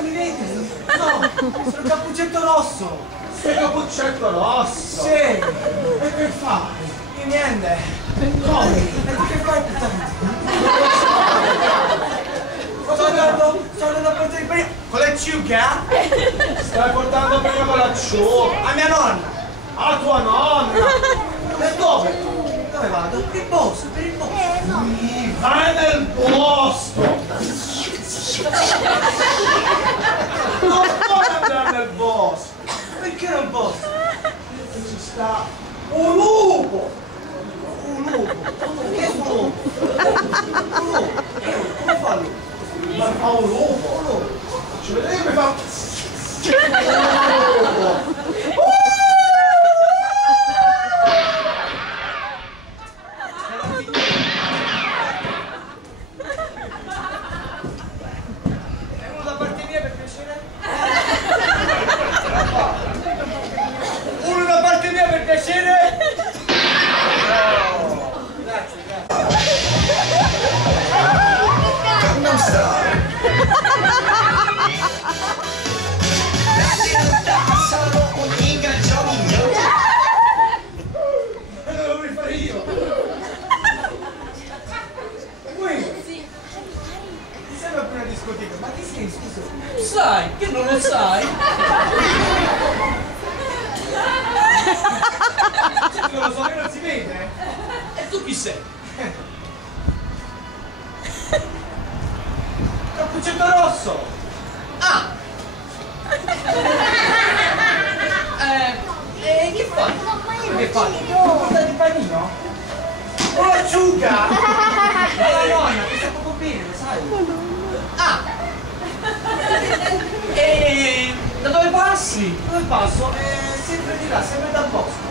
non mi vedi? No, sono il Cappuccetto Rosso. Sei Cappuccetto Rosso? Sì. E che fai? E niente. Come? E tu che fai, puttana? Sono andato a portare prima con la ciuca. Stai portando prima con la ciuca. A mia nonna. A tua nonna. E dove? Dove vado? Il bosco, per il bosco. Vai nel bosco. Non puoi andare nel bosco. Perché non posso? Ci sta un lupo. Un lupo. Che è un lupo? Un lupo. Come fa lui? Ma fa un lupo. Un lupo. Ci vedete come fa? Un lupo. È uno da parte mia per piacere? Uno da parte mia per piacere? Grazie, Gangnam Style. Solo un ingaggio migliore. E lo devo fare io. Qui. Ti sembra più una discoteca, ma chi sei, scusa? Sai, che non lo sai? Non lo so, che non si vede? E tu chi sei? Cappuccetto Rosso! Ah! E che fai? Che fai? Porta di panino? Oh, la ciuca! Ma la nonna, che sta poco bene, lo sai? Ah! E da dove passi? Dove passo? Sempre di là, sempre dal bosco.